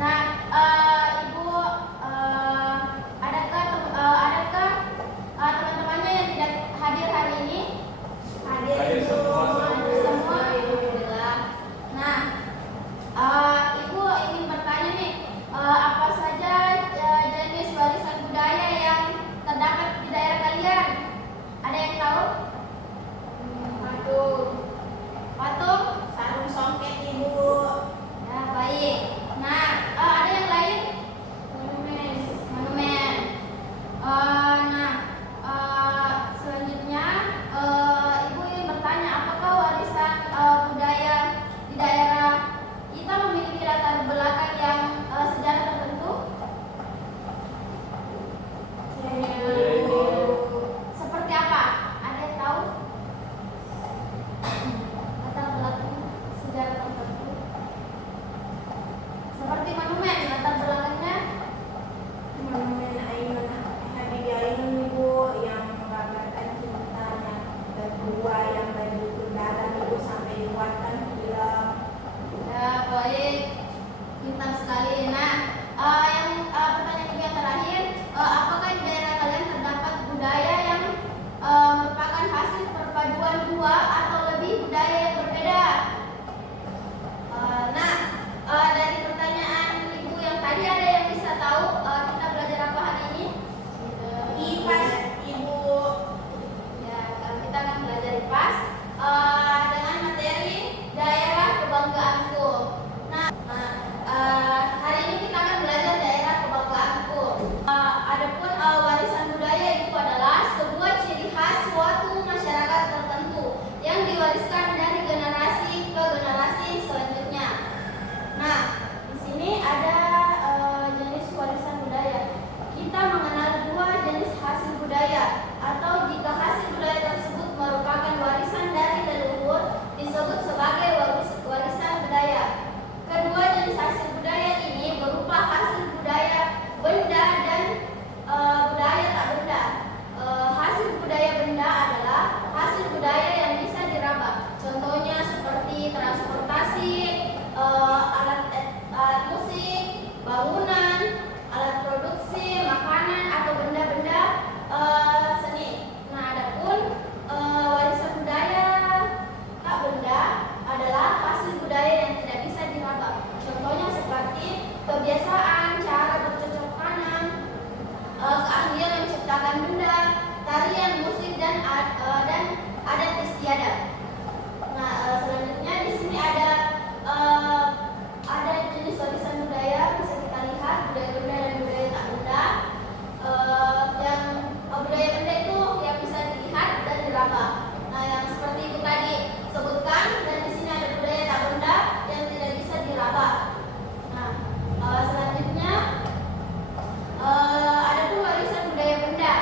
Nah, Ibu, adakah teman-temannya yang tidak hadir hari ini? Hadir semua. Semua, alhamdulillah. Nah, Ibu ingin bertanya nih, apa saja jenis warisan budaya yang terdapat di daerah kalian? Ada yang tahu? Patung, Sarung songket, Ibu. ya baik. Nah, ada yang lain? Monumen. Selanjutnya Ibu ingin bertanya, apakah warisan budaya di daerah kita memiliki latar belakang yang sejarah tertentu? Seperti apa? Ada yang tahu? Latar belakang sejarah tertentu. Seperti monumen, latar belakangnya Monumen Habibie Ainun, Ibu, yang menggambarkan cintanya berdua yang begitu dalam, Ibu, sampai dibuatkan film. ya baik, pintar sekali. Nah, pertanyaan Ibu yang terakhir, apakah di daerah kalian terdapat budaya yang merupakan hasil perpaduan dua atau lebih budaya yang berbeda? Dari pertanyaan Ibu yang tadi, ada yang bisa tahu kita belajar apa hari ini? IPAS, Ibu. Ya, kita akan belajar IPAS dengan materi daerah kebanggaanku. Hari ini kita akan belajar daerah kebanggaanku. Adapun warisan budaya itu adalah sebuah ciri khas suatu masyarakat tertentu yang diwariskan dari generasi ke generasi selanjutnya. Nah, di sini ada jenis warisan budaya. Kita mengenal dua jenis hasil budaya, atau jika hasil budaya tersebut merupakan warisan dari leluhur disebut sebagai warisan budaya. Kedua jenis hasil budaya ini berupa hasil budaya benda dan budaya tak benda. Hasil budaya benda adalah hasil budaya yang bisa diraba. Contohnya seperti transportasi, alat musik, bangunan, alat produksi, makanan, atau benda-benda seni. Nah, adapun warisan budaya tak benda adalah hasil budaya yang tidak bisa diraba. Contohnya seperti kebiasaan, cara bercocok tanam, keahlian menciptakan benda, tarian, musik, dan adat istiadat. Nah, selanjutnya di sini ada jenis warisan budaya, bisa kita lihat budaya benda dan budaya tak benda. Yang budaya benda itu yang bisa dilihat dan diraba. Nah, yang seperti itu tadi sebutkan, dan di sini ada budaya tak benda yang tidak bisa diraba. Nah, selanjutnya ada pun warisan budaya benda.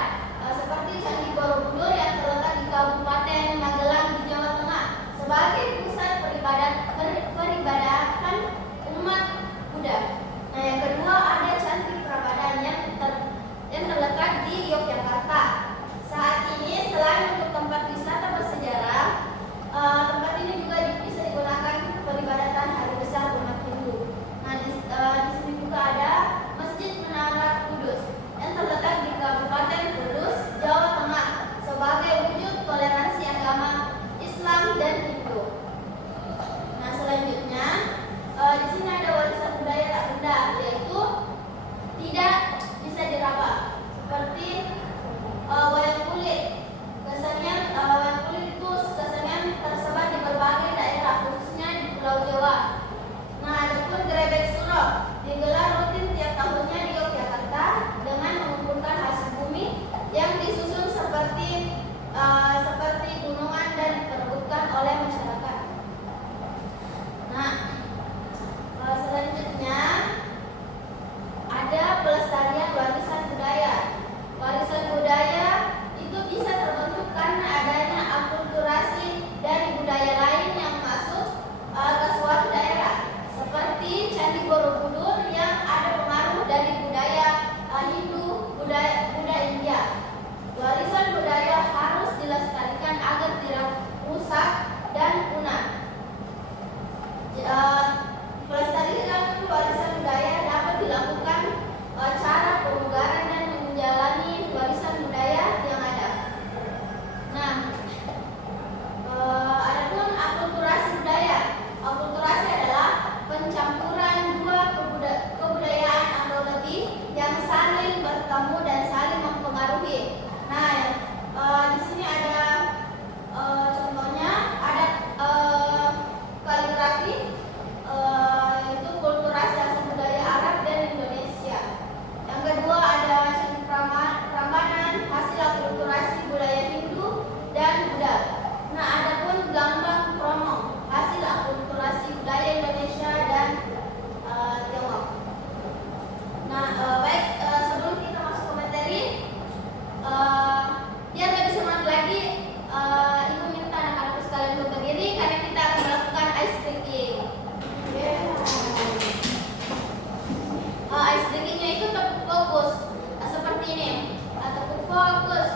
sedikitnya itu tepuk fokus. Seperti ini. Tepuk fokus.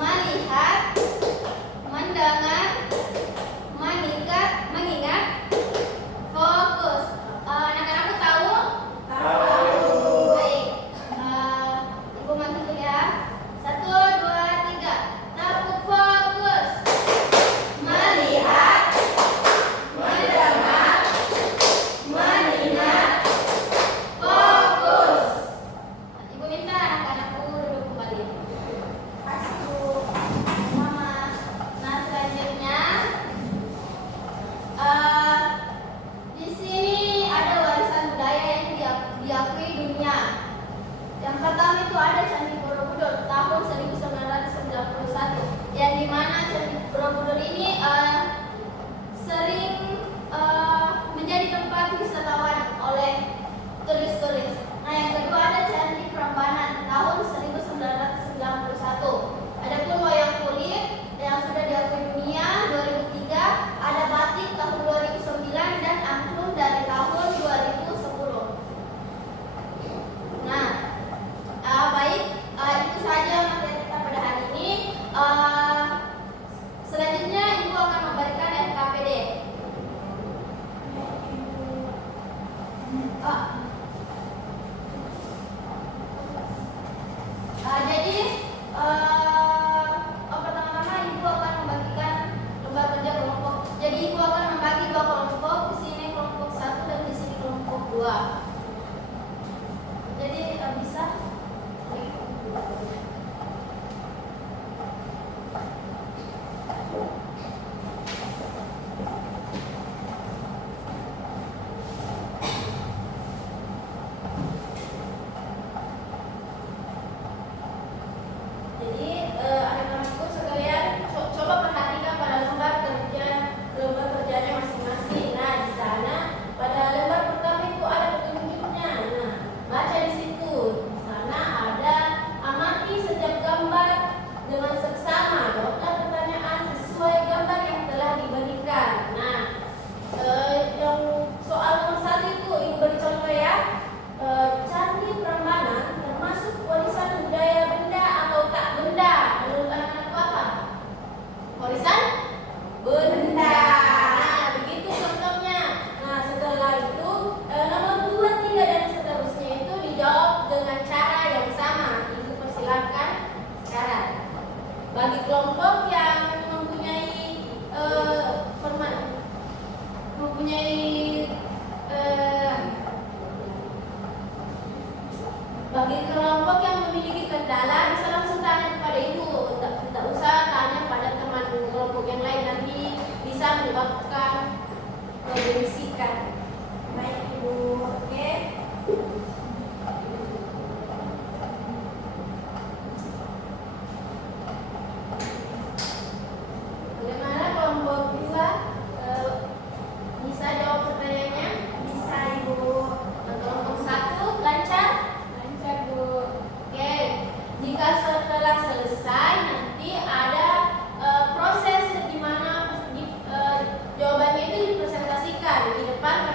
Melihat, mendengar, mengingat, fokus. Anak-anakku tahu? Baik. Ibu bantu ya. 1, 2, 3. Tepuk fokus. Melihat, mendengar, mengingat, fokus. Ibu minta anak-anakku duduk kembali. Kasih Bu. Mama. Nah, selanjutnya di sini ada warisan budaya yang diakui dunia. Yang pertama itu ada Candi Borobudur tahun 1991, yang dimana Candi Borobudur ini sering menjadi tempat wisatawan oleh turis-turis. Nah, yang kedua ada Candi Prambanan tahun 1991. Adapun wayang kulit yang sudah diakui dunia 2003, ada batik tahun 2009 dan angklung dari tahun 2010. Nah, baik, itu saja materi kita pada hari ini. Selanjutnya Ibu akan memberikan FKPD. Jadi pertama-tama Ibu akan membagikan lembar kerja kelompok. Jadi Ibu akan membagi 2 kelompok, di sini kelompok 1 dan di sini kelompok 2. Jadi bisa. Jadi anak-anakku sekalian coba perhatikan pada lembar kerjanya masing-masing. Nah, di sana pada lembar pertama itu ada petunjuknya. Nah, baca di situ. Di sana ada amati setiap gambar dengan seksama. Jawablah pertanyaan sesuai gambar yang telah diberikan. Nah, yang soal nomor 1 itu Ibu beri contoh ya. Candi Prambanan termasuk warisan budaya benda atau tak benda? Menurut anak-anak apa? Warisan benda. Nah, begitu contohnya. Nah, setelah itu nomor 2, 3 dan seterusnya itu dijawab dengan cara yang sama. Ibu persilakan sekarang. Bagi kelompok yang mempunyai bagi kelompok yang memiliki kendala bisa langsung tanya kepada Ibu, tidak usah tanya pada teman kelompok yang lain, nanti bisa menyebabkan keberisikan. Baik Ibu. Oke. Bagaimana kelompok 2 bisa jawab pertanyaannya? Bisa Ibu. Kelompok 1 lancar? Lancar Bu. Oke, jika setelah selesai nanti ada proses di mana jawabannya itu dipresentasikan di depan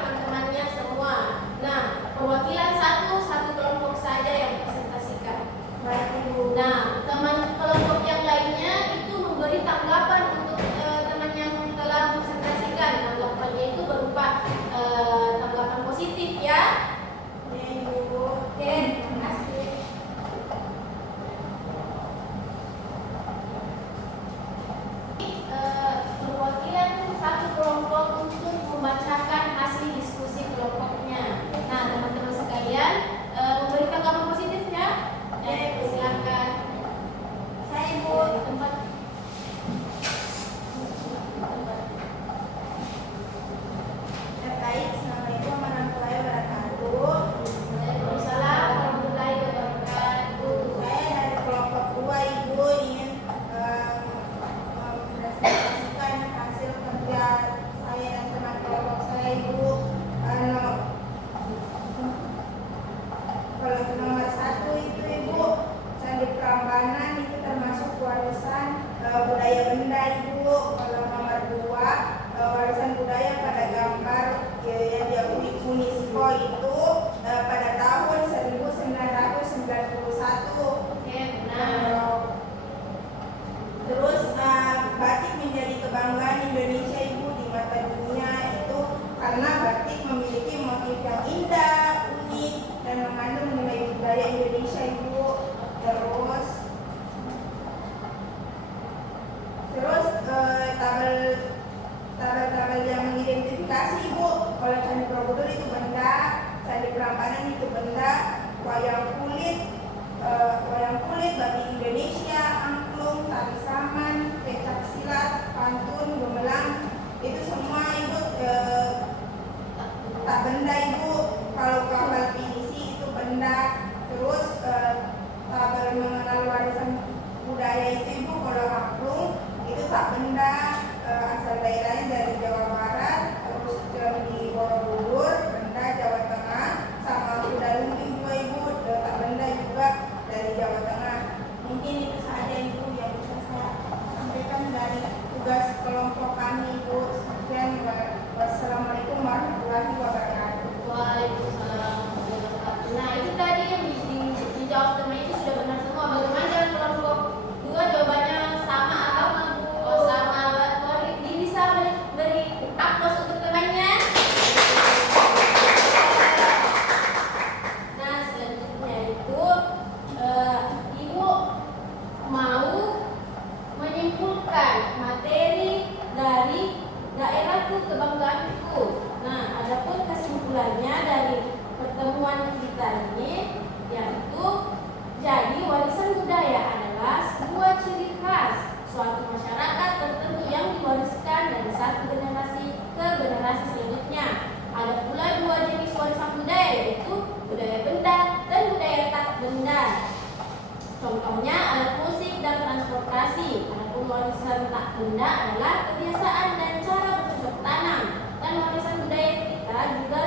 generasi. Adapun warisan tak benda adalah kebiasaan dan cara bercocok tanam. Dan warisan budaya kita juga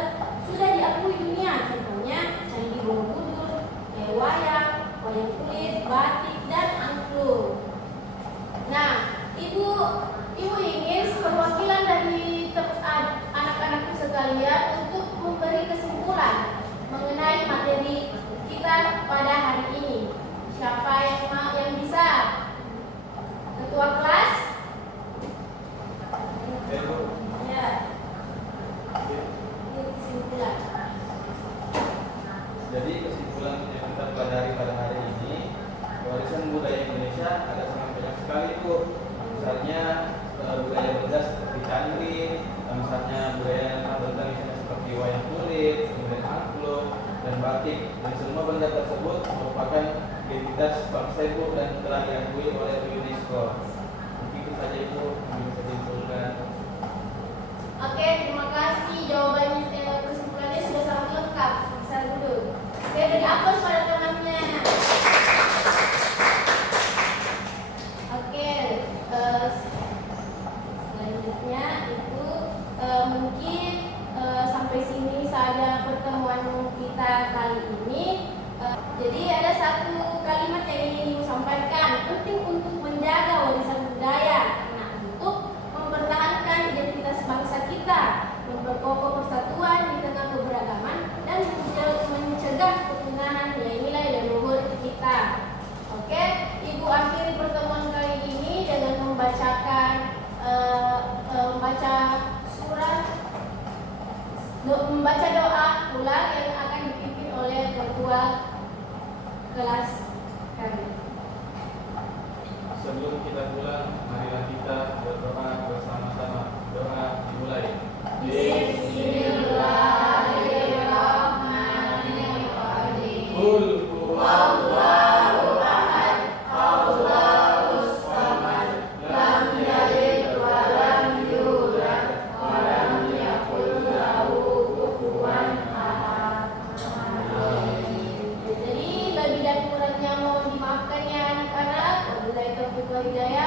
sudah diakui dunia. Contohnya Candi Borobudur, wayang, wayang kulit, batik, dan angklung. Nah, ibu ingin perwakilan dari anak-anakku sekalian untuk memberi kesimpulan mengenai materi kita pada hari ini. Siapa yang bisa? Ketua kelas? Ya. Ini kesimpulan. Jadi kesimpulan yang kita pelajari pada hari ini, warisan budaya Indonesia ada sangat banyak sekali tuh. Misalnya budaya benda seperti candi, misalnya budaya yang benda misalnya seperti wayang kulit, kemudian angklung dan batik. Dan semua benda tersebut merupakan identitas bangsa Ibu dan telah diakui oleh UNESCO. Mungkin itu saja Ibu yang bisa disimpulkan. Oke, terima kasih. Jawabannya kesimpulannya sudah sangat lengkap. Bisa duduk. Oke, beri aplaus pada temannya. Oke, selanjutnya itu mungkin sampai sini saja pertemuan kita kali ini. Jadi ada satu kalimat yang ingin Ibu sampaikan, penting untuk menjaga warisan budaya, untuk mempertahankan identitas bangsa kita, memperkokoh persatuan di tengah keberagaman, dan mencegah kepunahan nilai-nilai dan luhur kita. Oke, Ibu akhiri pertemuan kali ini dengan membacakan membaca doa ulang yang akan dipimpin oleh ketua kelas kami. Sebelum kita pulang, marilah kita berdoa bersama-sama. Doa dimulai. Bismillahirrahmanirrahim. Qul huwallahu ahad, Allahus samad, lam yalid wa lam yulad, wa lam yakul lahu kufuwan ahad. Jadi lebih dan kurangnya mohon dimaafkan ya anak-anak. Wabillahi taufiq wal hidayah.